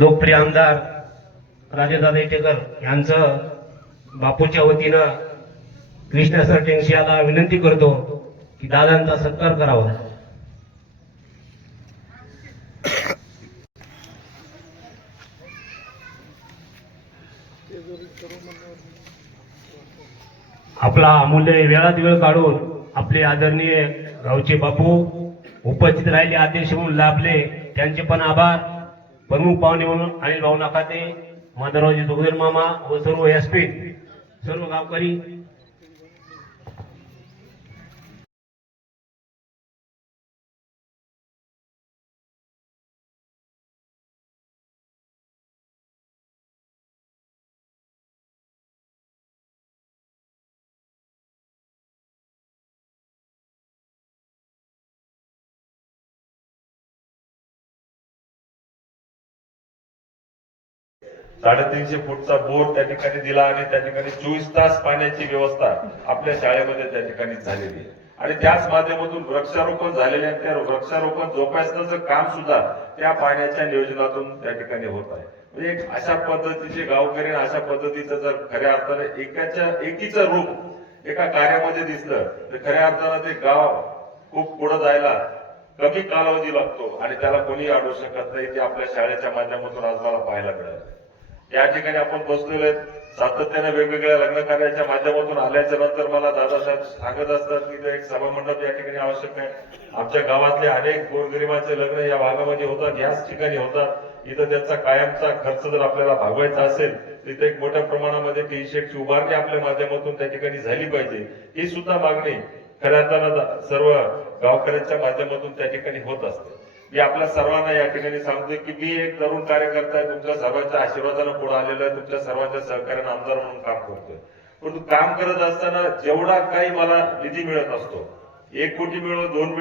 लोकप्रिय आमदार राजेदादा इटेकर यांचं बापूच्या वतीनं कृष्णा सर टेंगशी याला विनंती करतो की दादांचा सत्कार करावा. आपला अमूल्य वेळात वेळ काढून आपले आदरणीय गावचे बापू उपस्थित राहिले, अध्यक्ष म्हणून लाभले, त्यांचे पण आभार. प्रमुख पाहुणे म्हणून अनिल भाऊ नाकाते, माधवरावजी जोगदर मामा व सर्व व्यासपीठ, सर्व गावकरी. साडेतीनशे फूटचा बोर त्या ठिकाणी दिला आणि त्या ठिकाणी 24 तास पाण्याची व्यवस्था आपल्या शाळेमध्ये त्या ठिकाणी झालेली आहे. आणि त्याच माध्यमातून वृक्षारोपण झालेले आहे. त्या वृक्षारोपण जोपासण्याचं काम सुद्धा त्या पाण्याच्या नियोजनातून त्या ठिकाणी होत आहे. म्हणजे एक अशा पद्धतीचे गावकरी, अशा पद्धतीचं जर खऱ्या अर्थाने एकीचं रूप एका कार्यामध्ये दिसलं तर खऱ्या अर्थानं ते गाव खूप पुढे जायला कमी कालावधी लागतो आणि त्याला कोणी अडवू शकत नाही. ते आपल्या शाळेच्या माध्यमातून आज मला पाहायला मिळालं. या ठिकाणी आपण बसलेलो आहे, सातत्याने वेगवेगळ्या लग्न कार्याच्या माध्यमातून आल्याच्या नंतर मला दादासाहेब सांगत असतात की एक सभामंडप या ठिकाणी आवश्यक नाही. आमच्या गावातले अनेक गोरगरिबांचे लग्न या भागामध्ये होतात, याच ठिकाणी होतात. इथं त्यांचा कायमचा खर्च जर आपल्याला भागवायचा असेल तर इथे एक मोठ्या प्रमाणामध्ये टी शेडची उभारणी आपल्या माध्यमातून त्या ठिकाणी झाली पाहिजे. ही सुद्धा मागणी खऱ्या अर्थानं सर्व गावकऱ्यांच्या माध्यमातून त्या ठिकाणी होत असते. मी आपल्या सर्वांना या ठिकाणी सांगतोय की मी एक तरुण कार्यकर्ता आहे, तुमच्या सर्वांच्या आशीर्वादानं पुढे आलेलो आहे, तुमच्या सर्वांच्या सहकार्यानं आमदार म्हणून काम करतोय. परंतु काम करत असताना जेवढा काही मला निधी मिळत असतो, 1 कोटी मिळो, 2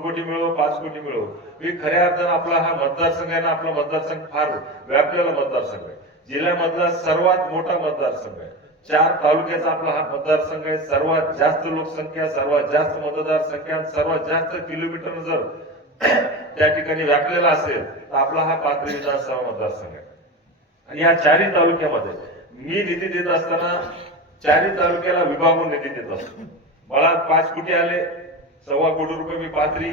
कोटी मिळो, 5 कोटी मिळो, मी खऱ्या अर्थानं आपला हा मतदारसंघ आहे ना, आपला मतदारसंघ फार व्यापलेला मतदारसंघ आहे. जिल्ह्यामधला सर्वात मोठा मतदारसंघ आहे. 4 तालुक्याचा आपला हा मतदारसंघ आहे. सर्वात जास्त लोकसंख्या, सर्वात जास्त मतदारसंख्या, सर्वात जास्त किलोमीटर जर त्या ठिकाणी व्यापलेला असेल तर आपला हा पाथरी विधानसभा मतदारसंघ आहे. आणि या 4 तालुक्यामध्ये मी निधी देत असताना 4 तालुक्याला विभागून निधी देत असतो. मला 5 कोटी आले, 1.25 कोटी रुपये मी पाथरी,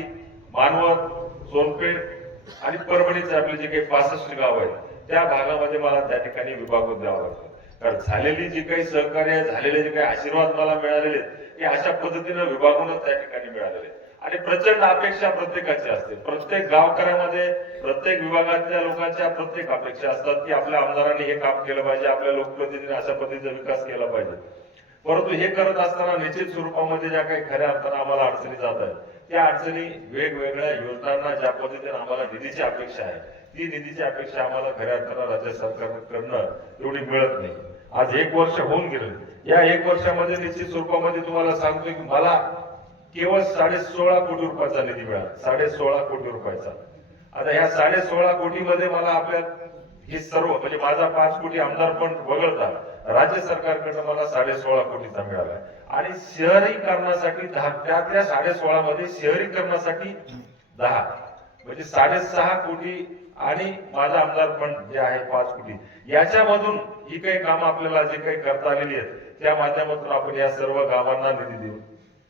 मानवत, सोनपेठ आणि परभणीचे आपले जे काही 65 गाव आहेत त्या भागामध्ये मला त्या ठिकाणी विभागून द्यावं लागतं. कारण झालेली जी काही सहकार्य, झालेले जे काही आशीर्वाद मला मिळालेले ते अशा पद्धतीनं विभागूनच त्या ठिकाणी मिळालेले. आणि प्रचंड अपेक्षा प्रत्येकाची असते. प्रत्येक गावकऱ्यामध्ये, प्रत्येक विभागातल्या लोकांच्या प्रत्येक अपेक्षा असतात की आपल्या आमदारांनी हे काम केलं पाहिजे, आपल्या लोकप्रतिनिधींनी अशा पद्धतीचा विकास केला पाहिजे. परंतु हे करत असताना निश्चित स्वरूपामध्ये ज्या काही खऱ्या अर्थानं आम्हाला अडचणी जात आहेत, त्या अडचणी वेगवेगळ्या योजनांना ज्या पद्धतीने आम्हाला निधीची अपेक्षा आहे, ती निधीची अपेक्षा आम्हाला खऱ्या अर्थानं राज्य सरकारकडनं एवढी मिळत नाही. आज 1 वर्ष होऊन गेलं. या 1 वर्षामध्ये निश्चित स्वरूपामध्ये तुम्हाला सांगतोय की मला केवळ 16.5 कोटी रुपयाचा निधी मिळाला. 16.5 कोटी रुपयाचा. आता ह्या 16.5 कोटीमध्ये मला आपल्या हे सर्व म्हणजे माझा 5 कोटी आमदार पण वगळता राज्य सरकारकडनं मला 16.5 कोटीचा मिळाला. आणि शहरीकरणासाठी 10, त्यातल्या 16.5 मध्ये शहरीकरणासाठी 10 म्हणजे 6.5 कोटी आणि माझा आमदार फंड जे आहे 5 कोटी, याच्यामधून ही काही कामं आपल्याला जे काही करता आलेली आहेत त्या माध्यमातून आपण या सर्व गावांना निधी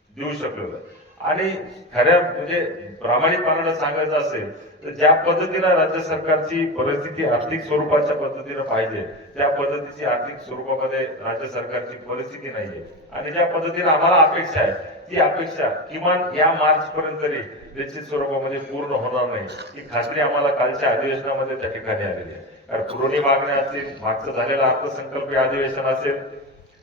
देऊ शकलो. आणि खऱ्या म्हणजे प्रामाणिकपणानं सांगायचं असेल तर ज्या पद्धतीनं राज्य सरकारची परिस्थिती आर्थिक स्वरूपाच्या पद्धतीनं पाहिजे त्या पद्धतीची आर्थिक स्वरूपामध्ये राज्य सरकारची परिस्थिती नाहीये. आणि ज्या पद्धतीनं आम्हाला अपेक्षा आहे ती अपेक्षा किमान या मार्च पर्यंत तरी निश्चित स्वरूपामध्ये पूर्ण होणार नाही ही खात्री आम्हाला कालच्या अधिवेशनामध्ये त्या ठिकाणी आलेली आहे. कारण पुरवणी मागण्या असतील, मागचं झालेलं अर्थसंकल्पीय अधिवेशन असेल,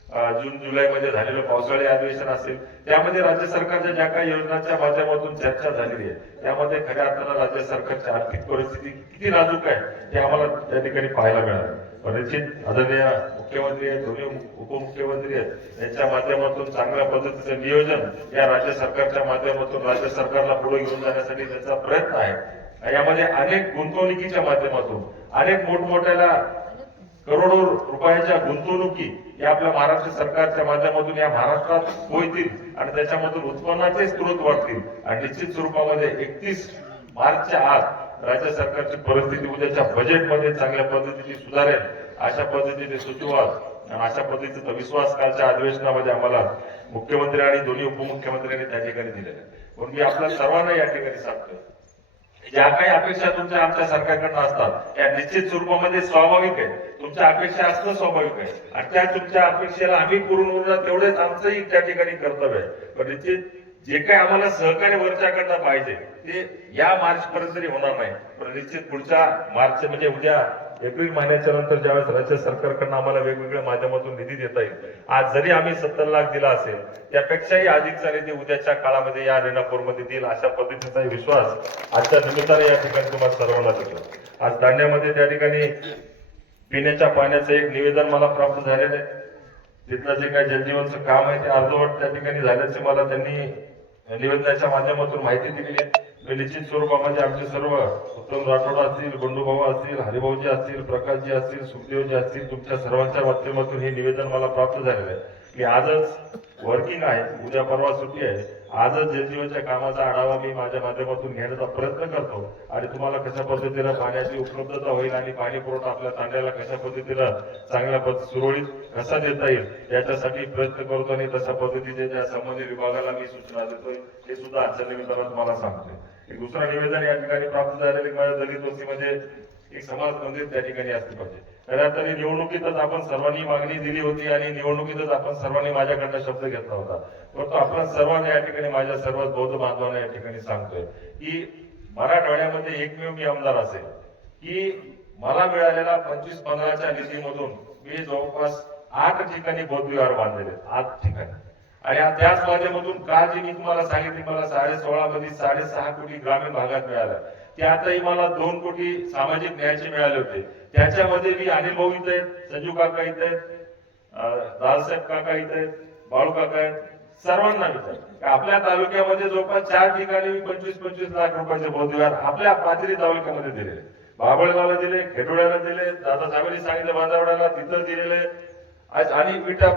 जून जुलै मध्ये झालेलं पावसाळी अधिवेशन असेल, त्यामध्ये राज्य सरकारच्या ज्या काही योजनांच्या माध्यमातून चर्चा झालेली आहे त्यामध्ये खऱ्या अर्थानं राज्य सरकारची आर्थिक परिस्थिती किती नाजूक आहे हे आम्हाला त्या ठिकाणी पाहायला मिळालं. निश्चित आदरणीय मुख्यमंत्री आहेत, दोन्ही उपमुख्यमंत्री आहेत, यांच्या माध्यमातून चांगल्या पद्धतीचं नियोजन या राज्य सरकारच्या माध्यमातून राज्य सरकारला पुढे घेऊन जाण्यासाठी त्यांचा प्रयत्न आहे. यामध्ये अनेक गुंतवणुकीच्या माध्यमातून अनेक मोठमोठ्या करोडो रुपयाच्या गुंतवणुकी या आपल्या महाराष्ट्र सरकारच्या माध्यमातून या महाराष्ट्रात होतील आणि त्याच्यामधून उत्पन्नाचे स्रोत वाढतील. आणि निश्चित स्वरूपामध्ये 31 मार्चच्या आत राज्य सरकारची परिस्थिती उद्याच्या बजेटमध्ये चांगल्या पद्धतीने सुधारेल अशा पद्धतीने सुचवाल आणि अशा पद्धतीचा विश्वास कालच्या अधिवेशनामध्ये आम्हाला मुख्यमंत्री आणि दोन्ही उपमुख्यमंत्र्यांनी त्या ठिकाणी दिलेला आहे. म्हणून मी आपल्या सर्वांना या ठिकाणी सांगतोय, ज्या काही अपेक्षा तुमच्या आमच्या सरकारकडनं असतात या निश्चित स्वरूपामध्ये स्वाभाविक आहे. तुमच्या अपेक्षा असणं स्वाभाविक आहे आणि त्या तुमच्या अपेक्षेला आम्ही पूर्ण होणं तेवढेच आमचंही त्या ठिकाणी कर्तव्य आहे. पण निश्चित जे काही आम्हाला सहकार्य वरच्याकडनं पाहिजे ते या मार्च पर्यंत तरी होणार नाही, पण निश्चित पुढच्या मार्च म्हणजे उद्या एप्रिल महिन्याच्या नंतर ज्यावेळेस राज्य सरकारकडनं आम्हाला वेगवेगळ्या माध्यमातून निधी देता येईल. आज जरी आम्ही 70 लाख दिला असेल त्यापेक्षाही अधिकचा निधी उद्याच्या काळामध्ये या रेणापूरमध्ये देईल अशा पद्धतीचा विश्वास आजच्या निमित्ताने या ठिकाणी तुम्हाला सर्वांना देतो. आज दांड्यामध्ये त्या ठिकाणी पिण्याच्या पाण्याचं एक निवेदन मला प्राप्त झालेलं आहे. तिथलं जे काही जलजीवनचं काम आहे ते अर्धवट त्या ठिकाणी झाल्याचे मला त्यांनी निवेदनाच्या माध्यमातून माहिती दिलेली आहे. निश्चित स्वरूपामध्ये आमचे सर्व उत्तम राठोड असतील, बंडूभाऊ असतील, हरिभाऊजी असतील, प्रकाशजी असतील, सुखदेवजी असतील, तुमच्या सर्वांच्या माध्यमातून हे निवेदन मला प्राप्त झालेलं आहे. मी आजच वर्किंग आहे, उद्या परवा सुट्टी आहे, आजच जलजीवनच्या कामाचा आढावा मी माझ्या माध्यमातून घेण्याचा प्रयत्न करतो आणि तुम्हाला कशा पद्धतीनं पाण्याची उपलब्धता होईल आणि पाणी पुरवठा आपल्या तांड्याला कशा पद्धतीनं चांगल्या सुरळीत कसा देता येईल याच्यासाठी प्रयत्न करतो आणि तशा पद्धतीने त्या संबंधित विभागाला मी सूचना देतोय. हे सुद्धा आजच्या निमित्तानं तुम्हाला सांगतोय. एक दुसरं निवेदन या ठिकाणी प्राप्त झालेले माझ्या दलित वस्तीमध्ये एक समाज मंदिर त्या ठिकाणी असले पाहिजे. खऱ्या अर्थाने निवडणुकीतच आपण सर्वांनी मागणी दिली होती आणि निवडणुकीतच आपण सर्वांनी माझ्याकडनं शब्द घेतला होता. परंतु आपण सर्वांना या ठिकाणी माझ्या सर्व बौद्ध बांधवांना या ठिकाणी सांगतोय की मराठवाड्यामध्ये एकमेव मी आमदार असेल की मला मिळालेल्या 25-15च्या निधीमधून मी जवळपास 8 ठिकाणी बौद्ध विहार बांधलेले आहेत. 8 ठिकाणी. आणि त्याच माध्यमातून काल जे मी तुम्हाला सांगितले मला 16.5 मध्ये 6.5 कोटी ग्रामीण भागात मिळाल्या, त्यातही मला 2 कोटी सामाजिक न्यायाचे मिळाले होते. त्याच्यामध्ये मी अनिल भाऊ इथे आहेत, संजू काका इथे आहेत, दादासाहेब काका इथे आहेत, बाळू काका आहेत, सर्वांना विचार आपल्या तालुक्यामध्ये जवळपास 4 ठिकाणी 25-25 लाख रुपयाचे बौद्ध विहार आपल्या पाथरी तालुक्यामध्ये दिलेले. बाभळगावला दिले, खेडोळ्याला दिले, दादासाहेबांनी सांगितलं बांधावड्याला तिथं दिलेले आज आणि विटा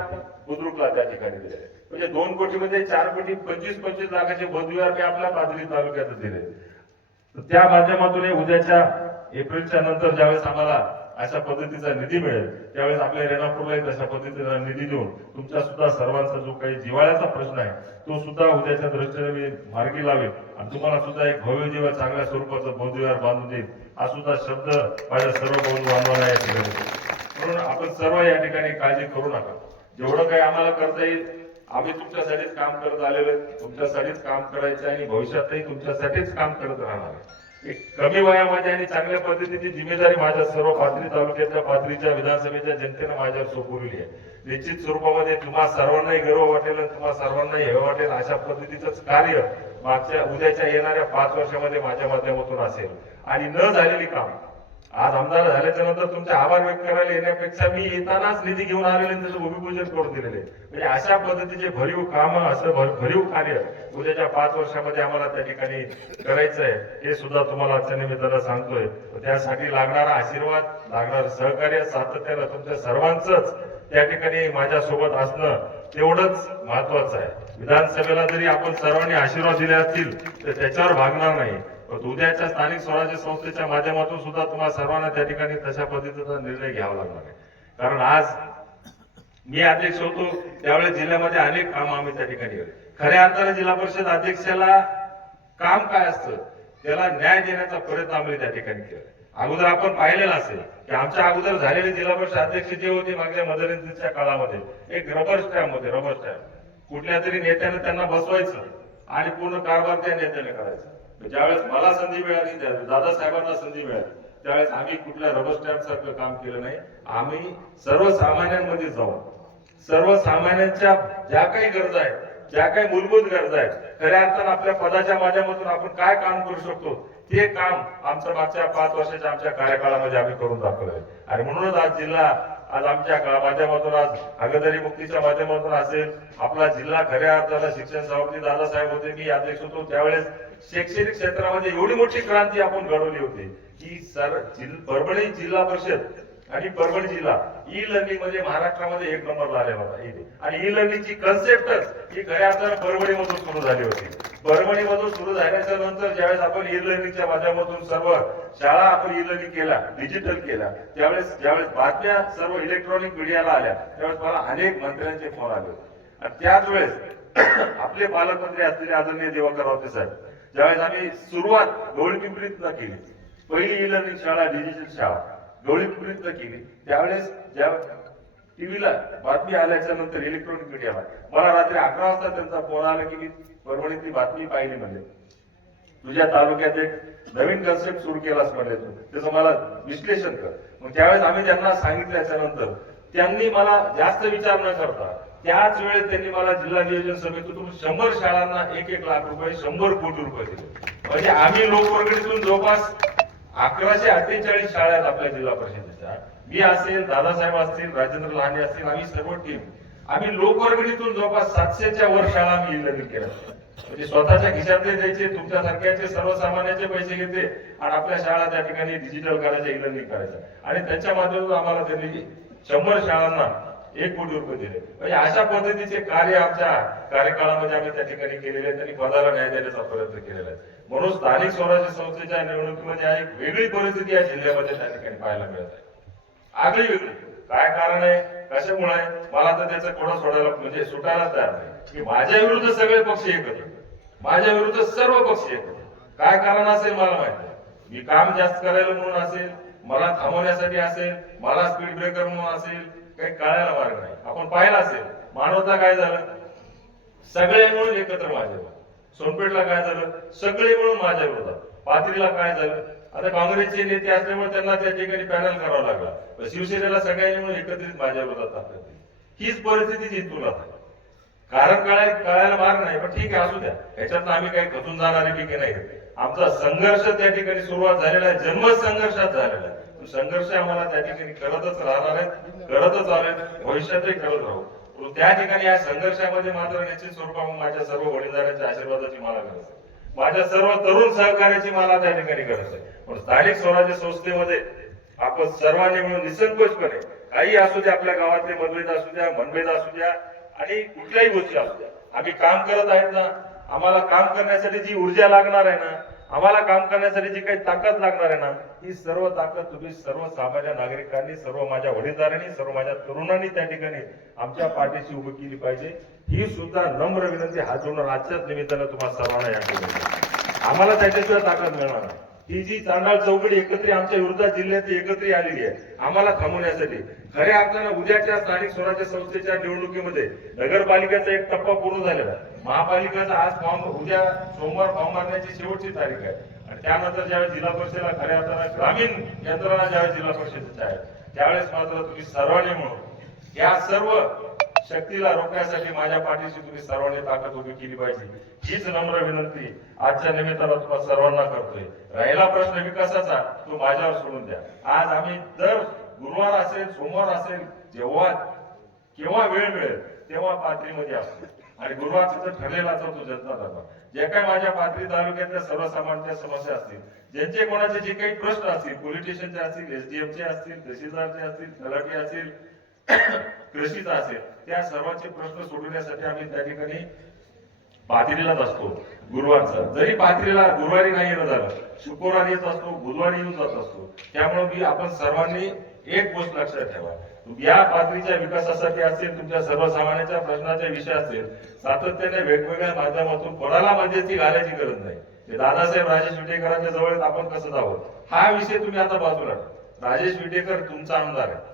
बुद्रुकला त्या ठिकाणी दिले. म्हणजे 2 कोटीमध्ये 4 कोटी 25-25 लाखाचे बौद्ध विहार मी आपल्या पाथरी तालुक्यात दिले. त्या माध्यमातून उद्याच्या एप्रिलच्या नंतर ज्यावेळेस आम्हाला अशा पद्धतीचा निधी मिळेल त्यावेळेस आपल्या रेणापूरलाही तशा पद्धतीचा निधी देऊन तुमच्या सुद्धा सर्वांचा जो काही जिव्हाळ्याचा प्रश्न आहे तो सुद्धा उद्याच्या दृष्टीने मी मार्गी लावेल आणि तुम्हाला सुद्धा एक भव्य जीवा चांगल्या स्वरूपाचा बौद्ध विहार बांधून देईल हा सुद्धा शब्द माझ्या सर्व बंधू बांधवांना या ठिकाणी. म्हणून आपण सर्व या ठिकाणी काळजी करू नका. जेवढं काही आम्हाला करता येईल आम्ही तुमच्यासाठीच काम करत आलेलो आहे, तुमच्यासाठीच काम करायचं आणि भविष्यातही तुमच्यासाठीच काम करत राहणार आहे. एक कमी वयामध्ये आणि चांगल्या पद्धतीची जिम्मेदारी माझ्या सर्व पाथरी तालुक्याच्या पाथरीच्या विधानसभेच्या जनतेनं माझ्यावर सोपवली आहे. निश्चित स्वरूपामध्ये तुम्हा सर्वांनाही गर्व वाटेल आणि तुम्हा सर्वांनाही हे वाटेल अशा पद्धतीचंच कार्य मागच्या उद्याच्या येणाऱ्या 5 वर्षामध्ये माझ्या माध्यमातून असेल. आणि न झालेली काम आज आमदार झाल्याच्या नंतर तुमचे आभार व्यक्त करायला येण्यापेक्षा मी येतानाच निधी घेऊन आलेले त्याचं भूमिपूजन करून दिलेले. म्हणजे अशा पद्धतीचे भरीव काम असं भरीव कार्य उद्याच्या 5 वर्षामध्ये आम्हाला त्या ठिकाणी करायचं आहे हे सुद्धा तुम्हाला आजच्या निमित्तानं सांगतोय. त्यासाठी लागणारा आशीर्वाद लागणारं सहकार्य सातत्यानं तुमच्या सर्वांचंच त्या ठिकाणी माझ्या सोबत असणं तेवढंच महत्वाचं आहे. विधानसभेला जरी आपण सर्वांनी आशीर्वाद दिले असतील तर त्याच्यावर भागणार नाही. उद्याच्या स्थानिक स्वराज्य संस्थेच्या माध्यमातून सुद्धा तुम्हाला सर्वांना त्या ठिकाणी तशा पद्धतीचा निर्णय घ्यावा लागणार आहे. कारण आज मी अध्यक्ष होतो त्यावेळेस जिल्ह्यामध्ये अनेक काम आम्ही त्या ठिकाणी केले. खऱ्या अर्थाने जिल्हा परिषद अध्यक्षाला काम काय असतं त्याला न्याय देण्याचा प्रयत्न आम्ही त्या ठिकाणी केला. अगोदर आपण पाहिलेलं असेल की आमच्या अगोदर झालेले जिल्हा परिषद अध्यक्ष जे होते मागच्या मदरच्या काळामध्ये एक रबर स्टॅम्प कुठल्या तरी नेत्याने त्यांना बसवायचं आणि पूर्ण कारभार त्या नेत्याने करायचा. ज्यावेळेस मला संधी मिळाली दादासाहेबांना संधी मिळाली त्यावेळेस आम्ही कुठल्या रबर स्टॅम्प सारखं काम केलं नाही. आम्ही सर्वसामान्यांमध्ये जाऊन सर्वसामान्यांच्या ज्या काही गरजा आहेत ज्या काही मूलभूत गरजा आहेत खऱ्या अर्थानं आपल्या पदाच्या माध्यमातून आपण काय काम करू शकतो ते काम आमच्या मागच्या 5 वर्षाच्या आमच्या कार्यकाळामध्ये आम्ही करून दाखवलंय. आणि म्हणूनच आज जिल्हा आज आमच्या माध्यमातून आज हागदरी मुक्तीच्या माध्यमातून असेल आपला जिल्हा खऱ्या अर्थानं शिक्षण सभापती दादासाहेब होते मी अध्यक्ष होतो त्यावेळेस शैक्षणिक क्षेत्रामध्ये एवढी मोठी क्रांती आपण घडवली होती की परभणी जिल्हा परिषद आणि परभणी जिल्हा ई लर्निंग मध्ये महाराष्ट्रामध्ये 1 नंबरला आलेला होता इथे. आणि ई लर्निंगची कन्सेप्टच ही खऱ्या अर्थानं परभणीमधून सुरू झाली होती. परभणीमधून सुरू झाल्याच्या नंतर ज्यावेळेस आपण ई लर्निंगच्या माध्यमातून सर्व शाळा आपण ई लर्निंग केल्या, डिजिटल केल्या, ज्यावेळेस बातम्या सर्व इलेक्ट्रॉनिक मीडियाला आल्या, त्यावेळेस मला अनेक मंत्र्यांचे फोन आले होते. आणि त्याच वेळेस आपले पालकमंत्री असलेले आदरणीय दिवाकर रावते साहेब, ज्यावेळेस आम्ही सुरुवात गवळीपिंपरीतनं केली, पहिली ई लर्निंग शाळा डिजिटल शाळा गवळीपिंपरीतनं केली, त्यावेळेस ज्या टीव्हीला बातमी आल्याच्या नंतर इलेक्ट्रॉनिक मीडियाला मला रात्री 11 वाजता त्यांचा फोन आला की मी परभणीतली बातमी पाहिली म्हणजे तुझ्या तालुक्यात एक नवीन कन्सेप्ट सुरू केलास म्हणजे तू त्याचं मला विश्लेषण कर. मग त्यावेळेस आम्ही त्यांना सांगितल्याच्या नंतर त्यांनी मला जास्त विचार न करता त्याच वेळेस त्यांनी मला जिल्हा नियोजन समितीतून 100 शाळांना 1-1 लाख रुपये 100 कोटी रुपये दिले. म्हणजे आम्ही लोकवर्गणीतून जवळपास 1148 शाळा आहेत आपल्या जिल्हा परिषदेच्या. मी असेल, दादासाहेब असतील, राजेंद्र लहाने असतील, आम्ही सर्व टीम आम्ही लोकवर्गणीतून जवळपास 700च्या वर शाळा आम्ही ई लर्निंग केल्या. म्हणजे स्वतःच्या खिशातले द्यायचे, तुमच्यासारख्याचे सर्वसामान्याचे पैसे घेते आणि आपल्या शाळा त्या ठिकाणी डिजिटल करायच्या, ई लर्निंग करायचं. आणि त्यांच्या माध्यमातून आम्हाला त्यांनी 100 शाळांना 1 कोटी रुपये दिले. म्हणजे अशा पद्धतीचे कार्य आमच्या कार्यकाळामध्ये आम्ही त्या ठिकाणी केलेले आहेत. त्यांनी पदाला न्याय देण्याचा प्रयत्न केलेला आहे. म्हणून स्थानिक स्वराज्य संस्थेच्या निवडणुकीमध्ये एक वेगळी परिस्थिती या जिल्ह्यामध्ये त्या ठिकाणी पाहायला मिळत आहे. आगळी वेगळी. काय कारण आहे, कशामुळे आहे, मला तर त्याचा कोडा सोडायला म्हणजे सुटायला तयार नाही की माझ्या विरुद्ध सगळे पक्ष एकत्र, माझ्या विरुद्ध सर्व पक्ष एकत्र. काय कारण असेल मला माहिती आहे. मी काम जास्त करायला म्हणून असेल, मला थांबवण्यासाठी असेल, मला स्पीड ब्रेकर म्हणून असेल, काही कळायला मार्ग नाही. आपण पाहिलं असेल मानवता काय झालं, सगळे मिळून एकत्र माझ्यावर. सोनपेठला काय झालं, सगळे मिळून माझ्या विरोधात. पाथरीला काय झालं, आता काँग्रेसचे नेते असल्यामुळे त्यांना त्या ठिकाणी पॅनल करावं लागला. शिवसेनेला सगळ्यांनी मिळून एकत्रित माझ्या विरोधात ताकद दिली. हीच परिस्थिती जिंकून आहे. कारण कळायला मार्ग नाही, पण ठीक आहे असू द्या, ह्याच्यात आम्ही काही खचून जाणारे पिके नाही. आमचा संघर्ष त्या ठिकाणी सुरुवात झालेला आहे, जन्मच संघर्षात झालेला आहे. संघर्ष आम्हाला त्या ठिकाणी करतच राहणार आहेत, करतच आले, भविष्यातही करत राहू. त्या ठिकाणी या संघर्षामध्ये मात्र निश्चित स्वरूपात माझ्या सर्व वडीलधाऱ्यांच्या आशीर्वादाची मला गरज आहे, माझ्या सर्व तरुण सहकार्याची मला त्या ठिकाणी गरज आहे. पण स्थानिक स्वराज्य संस्थेमध्ये आपण सर्वांनी मिळून निसंकोचपणे काही असू द्या, आपल्या गावातले मतभेद असू द्या, मनभेद असू द्या आणि कुठल्याही गोष्टी असू द्या, आम्ही काम करत आहेत ना. आम्हाला काम करण्यासाठी जी ऊर्जा लागणार आहे ना, आम्हाला काम करण्यासाठी जी काही ताकद लागणार आहे ना, ही सर्व ताकद तुम्ही सर्व सामान्य नागरिकांनी, सर्व माझ्या वडीलधाऱ्यांनी, सर्व माझ्या तरुणांनी त्या ठिकाणी आमच्या पाठीशी उभी केली पाहिजे. ही सुद्धा नम्र विनंती हात जोडून आजच्याच निमित्तानं तुम्हाला सर्वांना या ठिकाणी आम्हाला त्याच्याशिवाय ताकद मिळणार नाही. ही जी चांडाळ चौकडी एकत्रित आमच्या विरोधात जिल्ह्यात एकत्रित आलेली आहे आम्हाला थांबवण्यासाठी. खऱ्या अर्थानं उद्याच्या स्थानिक स्वराज्य संस्थेच्या निवडणुकीमध्ये नगरपालिकेचा एक टप्पा पूर्ण झालेला आहे. महापालिकेचा आज फॉर्म, उद्या सोमवार फॉर्म भरण्याची शेवटची तारीख आहे. आणि त्यानंतर ज्यावेळेस जिल्हा परिषदेला खऱ्या अर्थानं ग्रामीण यंत्रणा ज्यावेळेस जिल्हा परिषदेच्या आहे, त्यावेळेस मात्र तुम्ही सर्वांनी मिळून या सर्व शक्तीला रोखण्यासाठी माझ्या पाठीशी तुम्ही सर्वांनी ताकद उभी केली पाहिजे. हीच नम्र विनंती आजच्या निमित्तानं तुम्हाला सर्वांना करतोय. राहिला प्रश्न विकासाचा, तो माझ्यावर सोडून द्या. आज आम्ही दर गुरुवार असेल, सोमवार असेल, जेव्हा केव्हा वेळ मिळेल तेव्हा पाथरीमध्ये असतो. आणि गुरुवार तिथं ठरलेला असतो जनता दरबार. जे काय माझ्या पाथरी तालुक्यातल्या सर्वसामान्य समस्या असतील, ज्यांचे कोणाचे जे काही प्रश्न असतील, पोलीस स्टेशनचे असतील, एसडीएमचे असतील, तहसीलदारचे असतील, तलाठी असेल, कृषीचा असेल, त्या सर्वांचे प्रश्न सोडवण्यासाठी आम्ही त्या ठिकाणी पाथरीलाच असतो गुरुवारचा. जरी पाथरीला गुरुवारी नाही येणं झालं, शुक्रवारी येत असतो, बुधवारी येऊन जात असतो. त्यामुळे आपण सर्वांनी एक गोष्ट लक्षात ठेवा, या पाथरीच्या विकासासाठी असेल, तुमच्या सर्वसामान्यांच्या प्रश्नाचे विषय असेल, सातत्याने वेगवेगळ्या माध्यमातून कोणाला मध्यस्थी घालायची गरज नाही. दादासाहेब राजेश विटेकरांच्या जवळ आपण कसं जावं, हा विषय तुम्ही आता बाजूला. राजेश विटेकर तुमचा आमदार आहे,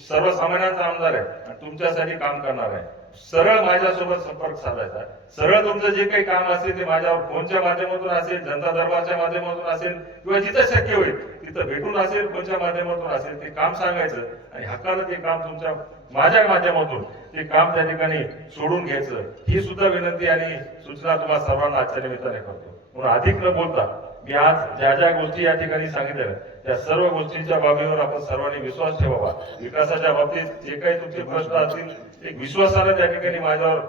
सर्वसामान्यांचा आमदार आहे आणि तुमच्यासाठी काम करणार आहे. सरळ माझ्यासोबत संपर्क साधायचा, सरळ तुमचं जे काही काम असेल ते माझ्यावर फोनच्या माध्यमातून असेल, जनता दरबारच्या माध्यमातून असेल, किंवा जिथं शक्य होईल तिथं भेटून असेल, फोनच्या माध्यमातून असेल, ते काम सांगायचं आणि हक्कानं ते काम तुमच्या माझ्या माध्यमातून ते काम त्या ठिकाणी सोडून घ्यायचं. ही सुद्धा विनंती आणि सूचना तुम्हाला सर्वांना आजच्या निमित्ताने करतो. म्हणून अधिक न बोलता मी आज ज्या ज्या गोष्टी या ठिकाणी सांगितल्या त्या सर्व गोष्टींच्या बाबीवर आपण सर्वांनी विश्वास ठेवावा. विकासाच्या बाबतीत जे काही तुमचे प्रश्न असतील एक विश्वासाने त्या ठिकाणी माझ्यावर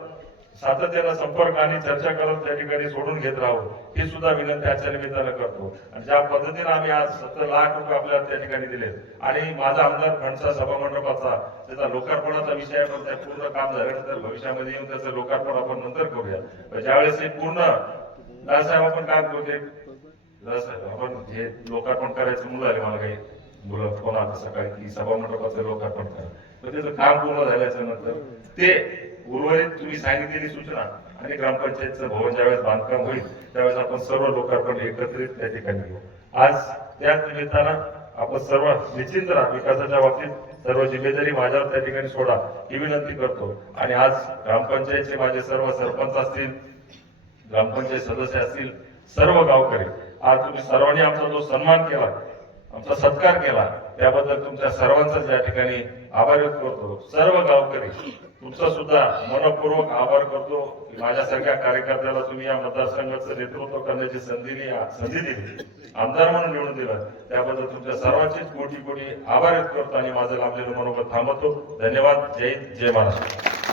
सातत्यानं संपर्क आणि चर्चा करत त्या ठिकाणी सोडून घेत राहू ही सुद्धा विनंती आजच्या निमित्तानं करतो. आणि ज्या पद्धतीने आम्ही आज 70 लाख रुपये आपल्याला त्या ठिकाणी दिले आणि माझा आमदार फंडचा सभा मंडपाचा त्याचा लोकार्पणाचा विषय आहे, पण त्या पूर्ण काम झाल्यानंतर भविष्यामध्ये येऊन त्याचं लोकार्पण आपण नंतर करूया. पण ज्यावेळेस हे पूर्ण दादासाहेब आपण काय बोलते दादासाहेब आपण हे लोकार्पण करायचं मुलं आले मला काही मुलं फोन आता सकाळी की सभा मंडपाचं लोकार्पण करा, तर त्याचं काम पूर्ण झाल्याच्या नंतर ते उर्वरित तुम्ही सांगितलेली सूचना आणि ग्रामपंचायतचं भवन ज्यावेळेस बांधकाम होईल त्यावेळेस आपण सर्व लोकार्पण एकत्रित त्या ठिकाणी घेऊ. आज त्याच निमित्तानं आपण सर्व निश्चिंत राहा, विकासाच्या बाबतीत सर्व जिम्मेदारी माझ्यावर त्या ठिकाणी सोडा ही विनंती करतो. आणि आज ग्रामपंचायतचे माझे सर्व सरपंच असतील, ग्रामपंचायत सदस्य असतील, सर्व गावकरी, आज तुम्ही सर्वांनी आमचा जो सन्मान केला, आमचा सत्कार केला त्याबद्दल तुमच्या सर्वांचा या ठिकाणी आभार व्यक्त करतो. सर्व गावकरी तुमचा सुद्धा मनपूर्वक आभार करतो की माझ्यासारख्या कार्यकर्त्याला तुम्ही या मतदारसंघाचं नेतृत्व करण्याची संधी दिली, आमदार म्हणून निवडून दिला, त्याबद्दल तुमच्या सर्वांचेच कोटी कोटी आभार व्यक्त करतो आणि माझं लाभलेलं मनोबल थांबवतो. धन्यवाद. जय हिंद, जय महाराष्ट्र.